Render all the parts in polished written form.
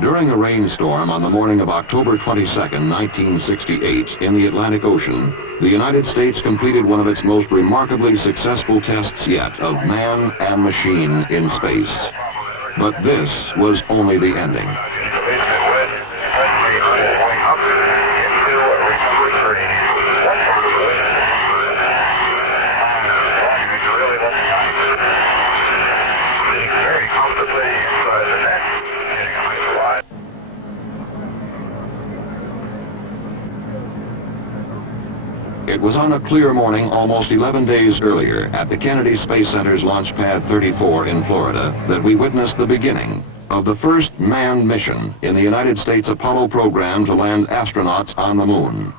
During a rainstorm on the morning of October 22, 1968, in the Atlantic Ocean, the United States completed one of its most remarkably successful tests yet of man and machine in space. But this was only the ending. It was on a clear morning almost 11 days earlier at the Kennedy Space Center's Launch Pad 34 in Florida that we witnessed the beginning of the first manned mission in the United States Apollo program to land astronauts on the moon.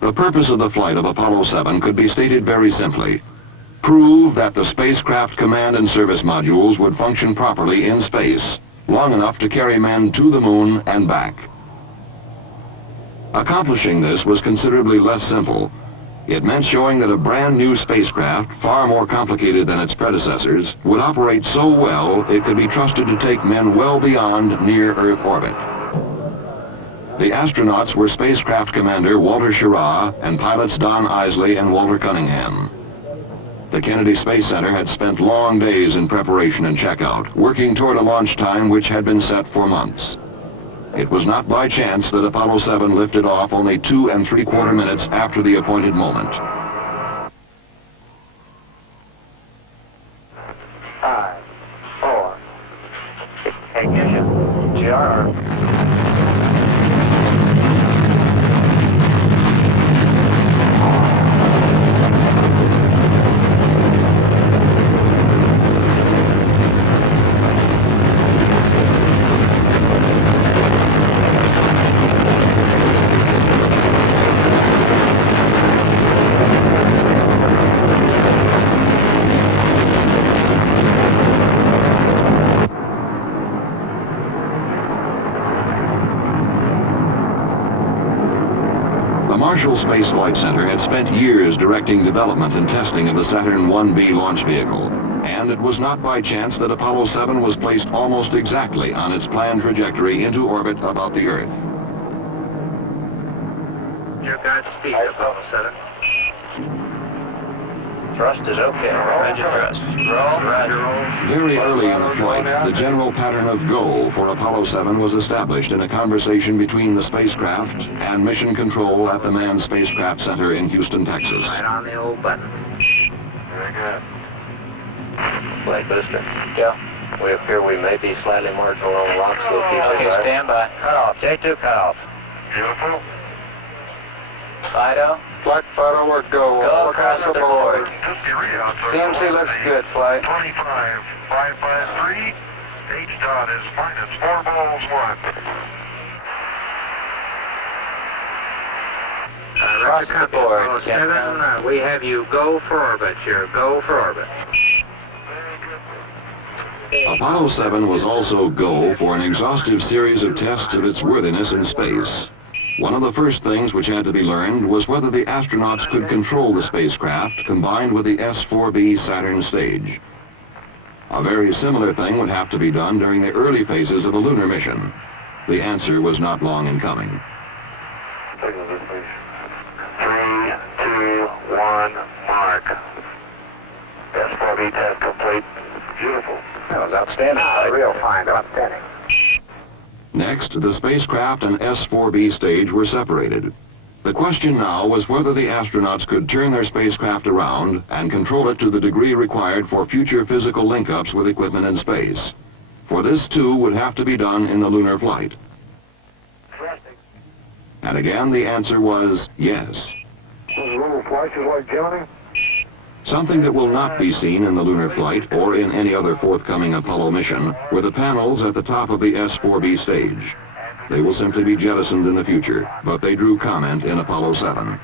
The purpose of the flight of Apollo 7 could be stated very simply: prove that the spacecraft command and service modules would function properly in space, long enough to carry men to the moon and back. Accomplishing this was considerably less simple. It meant showing that a brand new spacecraft, far more complicated than its predecessors, would operate so well it could be trusted to take men well beyond near-Earth orbit. The astronauts were spacecraft commander Walter Schirra and pilots Don Isley and Walter Cunningham. The Kennedy Space Center had spent long days in preparation and checkout, working toward a launch time which had been set for months. It was not by chance that Apollo 7 lifted off only 2 3/4 minutes after the appointed moment. 5, 4, ignition, GR. The Marshall Space Flight Center had spent years directing development and testing of the Saturn 1B launch vehicle, and it was not by chance that Apollo 7 was placed almost exactly on its planned trajectory into orbit about the Earth. Your Godspeed, Apollo 7. Thrust is okay. Roger thrust. Roll, roger, roll. Very early in the flight, the general pattern of go for Apollo 7 was established in a conversation between the spacecraft and mission control at the Manned Spacecraft Center in Houston, Texas. Right on the old button. Very good. Flight booster. Yeah. We appear we may be slightly marginal on rocks. We'll keep okay, stand by. Cut off. J2 cut off. Beautiful. Fido. Flight Fido, we're go. Go across the board. TMC looks good, flight. 25,553. H dot is minus 4 balls 1. Across the board. 7, we have you go for orbit. You're go for orbit. Apollo 7 was also go for an exhaustive series of tests of its worthiness in space. One of the first things which had to be learned was whether the astronauts could control the spacecraft combined with the S-4B Saturn stage. A very similar thing would have to be done during the early phases of a lunar mission. The answer was not long in coming. 3, 2, 1, mark. S-4B test complete. Beautiful. That was outstanding. Real fine, outstanding. Next, the spacecraft and S-4B stage were separated. The question now was whether the astronauts could turn their spacecraft around and control it to the degree required for future physical link-ups with equipment in space. For this, too, would have to be done in the lunar flight. And again, the answer was yes. Those little flashes like Johnny? Something that will not be seen in the lunar flight or in any other forthcoming Apollo mission were the panels at the top of the S-4B stage. They will simply be jettisoned in the future, but they drew comment in Apollo 7. And the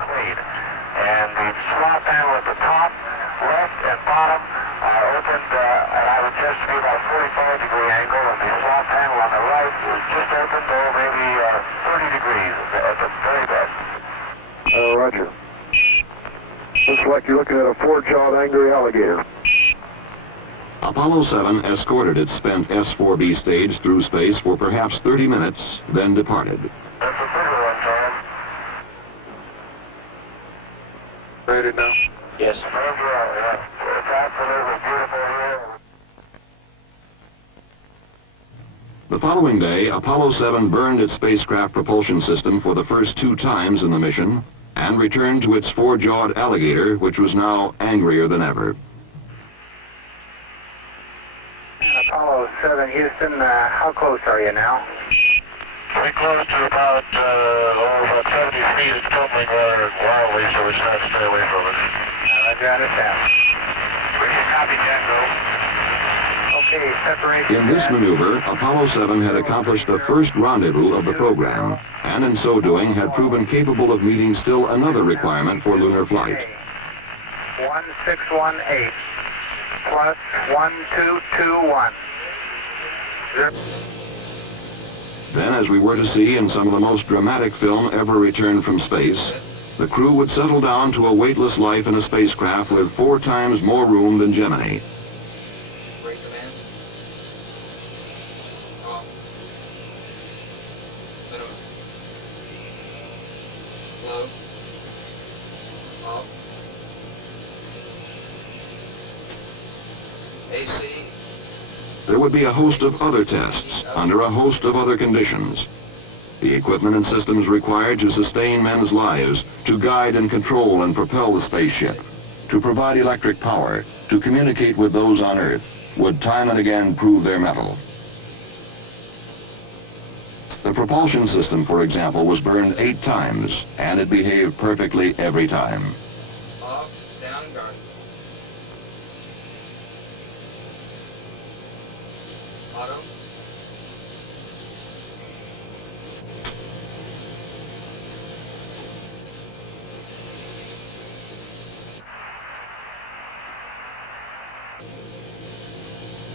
slot panel at the top, left, and bottom are opened, and I would just be about 45-degree angle, and the slot panel on the right is just opened, maybe 30 degrees at the very best. Roger. Looks like you're looking at a 4-jawed angry alligator. Apollo 7 escorted its spent S-4B stage through space for perhaps 30 minutes, then departed. That's a bigger one, Tom. Ready now? Yes. Yeah. It's absolutely beautiful here. The following day, Apollo 7 burned its spacecraft propulsion system for the first 2 times in the mission and returned to its 4-jawed alligator, which was now angrier than ever. Apollo 7, Houston, how close are you now? Pretty close to about 70 feet. It's tumbling rather wildly, so we're trying to stay away from it. Roger, understand. We can copy, Jack, okay, separation. In this maneuver, Apollo 7 had accomplished the first rendezvous of the program, and in so doing had proven capable of meeting still another requirement for lunar flight. 1618 plus 1221. Then, as we were to see in some of the most dramatic film ever returned from space, the crew would settle down to a weightless life in a spacecraft with 4 times more room than Gemini. Break command. Off. Minimum. Low. Off. AC. There would be a host of other tests under a host of other conditions. The equipment and systems required to sustain men's lives, to guide and control and propel the spaceship, to provide electric power, to communicate with those on Earth, would time and again prove their mettle. The propulsion system, for example, was burned 8 times, and it behaved perfectly every time. Off. Down. Guard. Auto.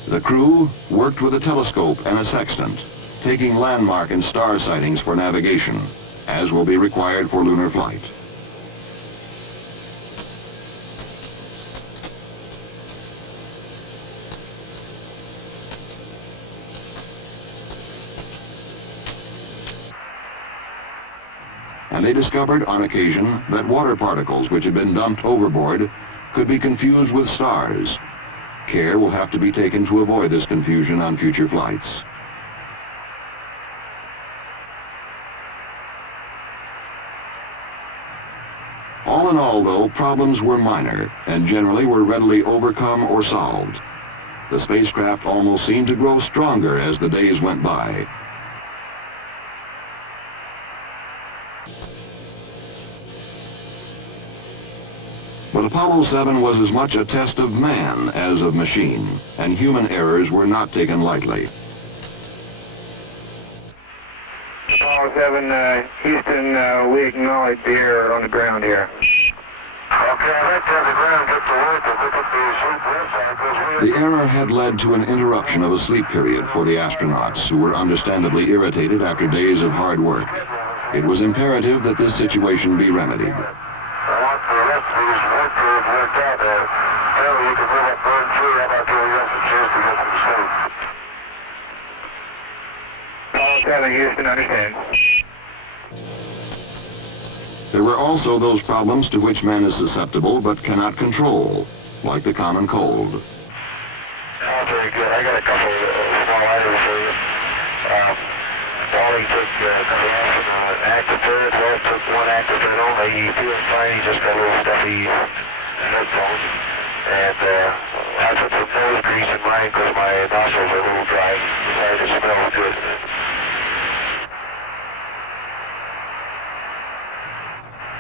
The crew worked with a telescope and a sextant, taking landmark and star sightings for navigation, as will be required for lunar flight. And they discovered on occasion that water particles which had been dumped overboard could be confused with stars. Care will have to be taken to avoid this confusion on future flights. All in all, though, problems were minor and generally were readily overcome or solved. The spacecraft almost seemed to grow stronger as the days went by. But Apollo 7 was as much a test of man as of machine, and human errors were not taken lightly. Apollo 7, Houston, we acknowledge the error on the ground here. Okay, I'd like to have the ground get to work and pick up the sleep. The error had led to an interruption of a sleep period for the astronauts, who were understandably irritated after days of hard work. It was imperative that this situation be remedied. I want the rest of these work periods worked out there. Apparently you can move up burn through. How about giving us a chance to get some sleep? Apollo 7, Houston, understand. There were also those problems to which man is susceptible but cannot control, like the common cold. Oh, very good. I got a couple small items for you. Wally took a couple of active Walt took 1 active only. He feels fine. He just got a little stuffy headphones. And I put some nose grease in mine because my nostrils are a little dry. Sorry, it smells good.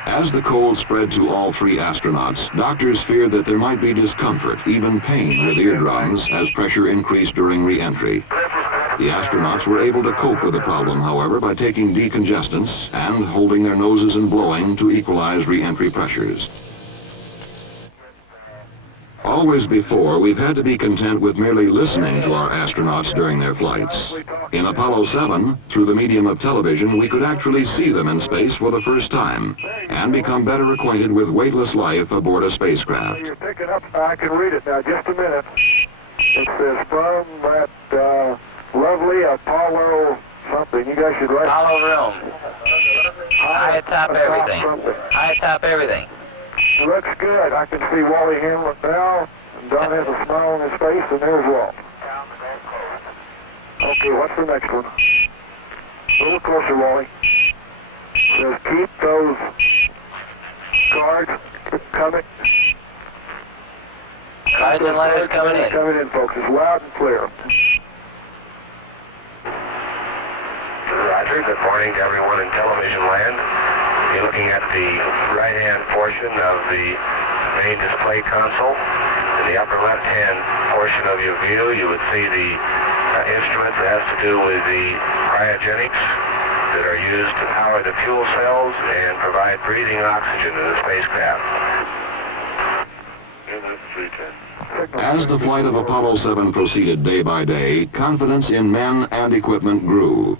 As the cold spread to all 3 astronauts, doctors feared that there might be discomfort, even pain, with eardrums as pressure increased during re-entry. The astronauts were able to cope with the problem, however, by taking decongestants and holding their noses and blowing to equalize re-entry pressures. Always before, we've had to be content with merely listening to our astronauts during their flights. In Apollo 7, through the medium of television, we could actually see them in space for the first time and become better acquainted with weightless life aboard a spacecraft. You're picking up. I can read it now. Just a minute. It says from that lovely Apollo something. You guys should write. Apollo room. High atop everything. Something. High atop everything. Looks good. I can see Wally Hamlet now. And Don has a smile on his face, and there's Walt. Okay, what's the next one? A little closer, Wally. Says keep those cards coming. Cards and letters coming in. Coming in, folks. It's loud and clear. Roger. Good morning to everyone in television land. You're looking at the right-hand portion of the main display console. In the upper left-hand portion of your view, you would see the instrument that has to do with the cryogenics that are used to power the fuel cells and provide breathing oxygen to the spacecraft. As the flight of Apollo 7 proceeded day by day, confidence in men and equipment grew.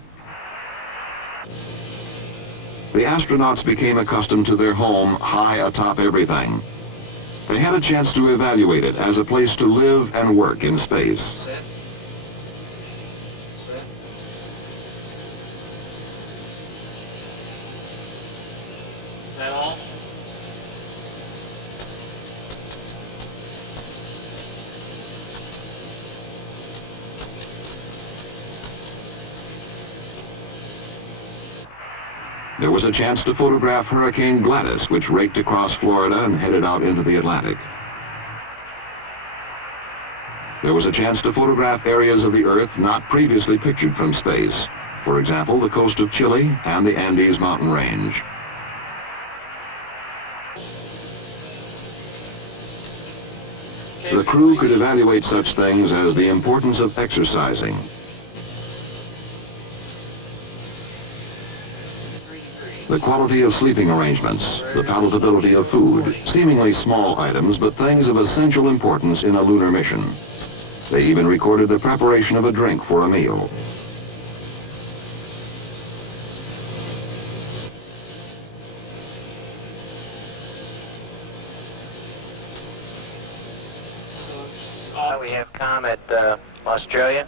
The astronauts became accustomed to their home high atop everything. They had a chance to evaluate it as a place to live and work in space. There was a chance to photograph Hurricane Gladys, which raked across Florida and headed out into the Atlantic. There was a chance to photograph areas of the Earth not previously pictured from space. For example, the coast of Chile and the Andes mountain range. The crew could evaluate such things as the importance of exercising, the quality of sleeping arrangements, the palatability of food, seemingly small items, but things of essential importance in a lunar mission. They even recorded the preparation of a drink for a meal. We have Comet Australia.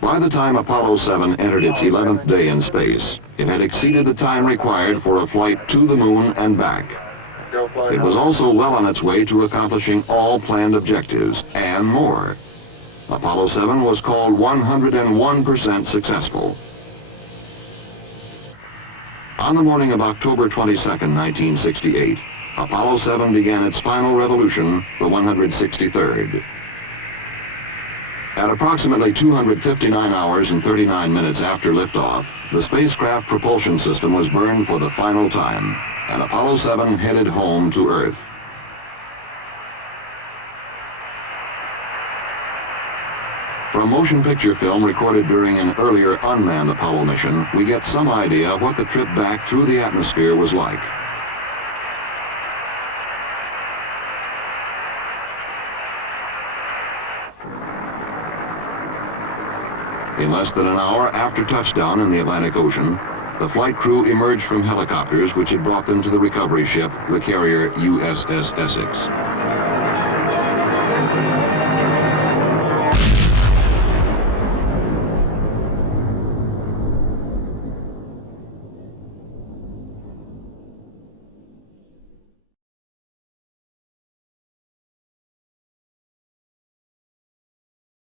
By the time Apollo 7 entered its 11th day in space, it had exceeded the time required for a flight to the moon and back. It was also well on its way to accomplishing all planned objectives, and more. Apollo 7 was called 101% successful. On the morning of October 22, 1968, Apollo 7 began its final revolution, the 163rd. At approximately 259 hours and 39 minutes after liftoff, the spacecraft propulsion system was burned for the final time, and Apollo 7 headed home to Earth. From motion picture film recorded during an earlier unmanned Apollo mission, we get some idea what the trip back through the atmosphere was like. In less than an hour after touchdown in the Atlantic Ocean, the flight crew emerged from helicopters which had brought them to the recovery ship, the carrier USS Essex.